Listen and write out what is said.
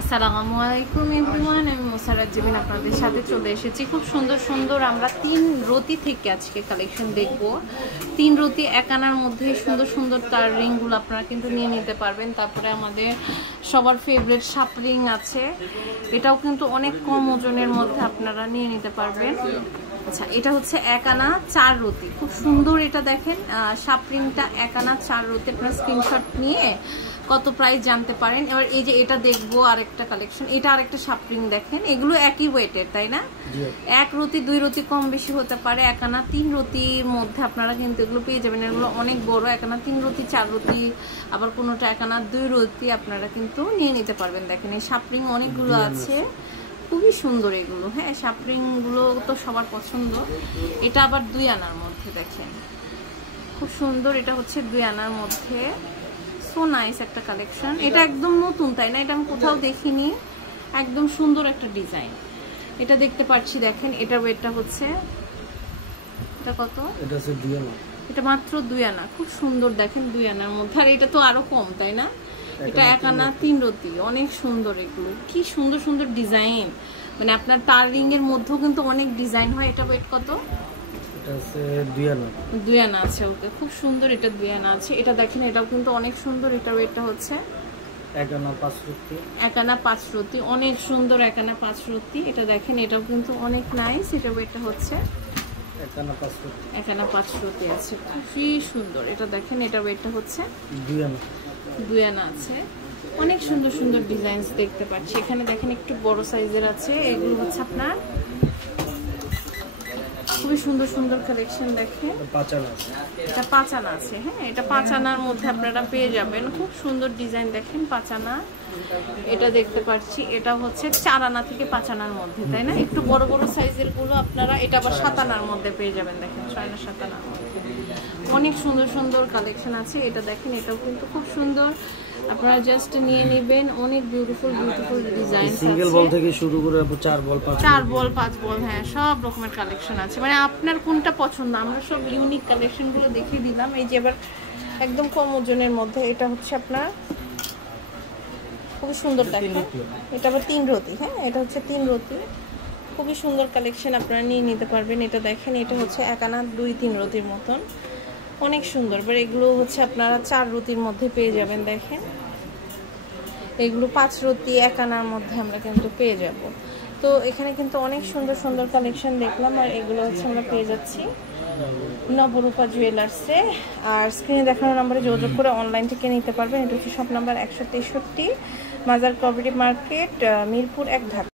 আসসালামু আলাইকুম এভরিওয়ান, আমি মোসারাত জেবিন আপনাদের সাথে চলে এসেছি। খুব সুন্দর সুন্দর আমরা 3 রতি থেকে আজকে কালেকশন দেখব। 3 রতি এক আনার মধ্যে সুন্দর সুন্দর তার রিংগুলো আপনারা কিন্তু নিয়ে নিতে পারবেন। তারপরে আমাদের সবার ফেভারিট সাপ রিং আছে, এটাও কিন্তু অনেক কম ওজনের মধ্যে আপনারা নিয়ে নিতে পারবেন। আচ্ছা, এটা হচ্ছে এক আনা 4 রতি, খুব সুন্দর। এটা দেখেন সাপ রিংটা এক আনা 4 রতি, আপনারা স্ক্রিনশট নিয়ে কত প্রাইস জানতে পারেন। এবার এই যে এটা দেখবো আরেকটা কালেকশন, এটা আরেকটা সাপরিং দেখেন, এগুলো একই ওয়েটের তাই না? 1 রতি 2 রতি কম বেশি হতে পারে, এক আনা 3 রতির মধ্যে আপনারা কিন্তু এগুলো পেয়ে যাবেন। এগুলো অনেক বড়, এক আনা 3 রতি 4 রতি, আবার কোনোটা এক আনা 2 রতি আপনারা কিন্তু নিয়ে নিতে পারবেন। দেখেন এই সাপরিং অনেকগুলো আছে, খুবই সুন্দর এগুলো। হ্যাঁ, সাপরিং গুলো তো সবার পছন্দ। এটা আবার 2 আনার মধ্যে দেখেন, খুব সুন্দর। এটা হচ্ছে 2 আনার মধ্যে, সো নাইস একটা কালেকশন। এটা একদম নতুন তাই না? এটা আমি কোথাও দেখিনি, একদম সুন্দর একটা ডিজাইন। এটা দেখতে পাচ্ছি, দেখেন এটার ওয়েটটা হচ্ছে, এটা কত? এটা হচ্ছে 2 আনা, এটা মাত্র 2 আনা। খুব সুন্দর দেখেন 2 আনার মধ্যে, আর এটা তো আরো কম তাই না? এটা এক আনা 3 রতি, অনেক সুন্দর। এগুলো কি সুন্দর সুন্দর ডিজাইন, মানে আপনার তার রিং এর মধ্যেও কিন্তু অনেক ডিজাইন হয়। এটা ওয়েট কত? এটা আছে 2 আনা, 2 আনা আছে। ওকে, খুব সুন্দর। এটা 2 আনা আছে। এটা দেখেন, এটাও কিন্তু অনেক সুন্দর। এটা ওয়েটটা হচ্ছে এক আনা 5 রতি, এক আনা 5 রতি, অনেক সুন্দর। এক আনা 5 রতি, এটা দেখেন, এটাও কিন্তু অনেক নাইস। এটা ওয়েটটা হচ্ছে এক আনা 5 রতি, এক আনা 5 রতি আছে, খুবই সুন্দর। এটা দেখেন, এটা ওয়েটটা হচ্ছে 2 আনা, 2 আনা আছে। অনেক সুন্দর সুন্দর ডিজাইনস দেখতে পাচ্ছি এখানে। দেখেন একটু বড় সাইজের আছে, এগুলো হচ্ছে আপনার খুবই সুন্দর সুন্দর কালেকশন। দেখেন এটা 5 আনা আছে। হ্যাঁ, এটা 5 আনার মধ্যে আপনারা পেয়ে যাবেন, খুব সুন্দর ডিজাইন। দেখেন 5 আনা, এটা দেখতে পাচ্ছি। এটা হচ্ছে 4 আনা থেকে 5 আনার মধ্যে তাই না? একটু বড় বড় সাইজের গুলো আপনারা এটা আবার 7 আনার মধ্যে পেয়ে যাবেন। দেখেন 6 আনা 7 আনার মধ্যে অনেক সুন্দর সুন্দর কালেকশন আছে। এটা দেখেন, এটাও কিন্তু খুব সুন্দর, আপনারা জাস্ট নিয়ে নেবেন। অনেক বিউটিফুল বিউটিফুল ডিজাইন, সিঙ্গেল বল থেকে শুরু করে 4 বল 5 বল, হ্যাঁ সব রকমের কালেকশন আছে। মানে আপনার কোনটা পছন্দ, আমরা সব ইউনিক কালেকশন গুলো দেখিয়ে দিলাম। এই যে এবার একদম কম ওজনের মধ্যে, এটা হচ্ছে আপনার খুবই সুন্দর। দেখেন এটা আবার 3 রতি। হ্যাঁ, এটা হচ্ছে 3 রতি, খুবই সুন্দর কালেকশন, আপনারা নিয়ে নিতে পারবেন। এটা দেখেন, এটা হচ্ছে এক আনা 2-3 রতির মতন, অনেক সুন্দর। এবার এগুলো হচ্ছে আপনারা 4 রতির মধ্যে পেয়ে যাবেন। দেখেন এগুলো 5 রতি 1 আনার মধ্যে আমরা কিন্তু পেয়ে যাব। তো এখানে কিন্তু অনেক সুন্দর সুন্দর কালেকশন দেখলাম, আর এগুলো হচ্ছে আমরা পেয়ে যাচ্ছি নবরূপা জুয়েলার্সে। আর স্ক্রিনে দেখানো নাম্বারে যোগাযোগ করে অনলাইন থেকে নিতে পারবেন। এটা হচ্ছে শপ নাম্বার 163, মাজার কোঅপারেটিভ মার্কেট, মিরপুর 1, ঢাকা।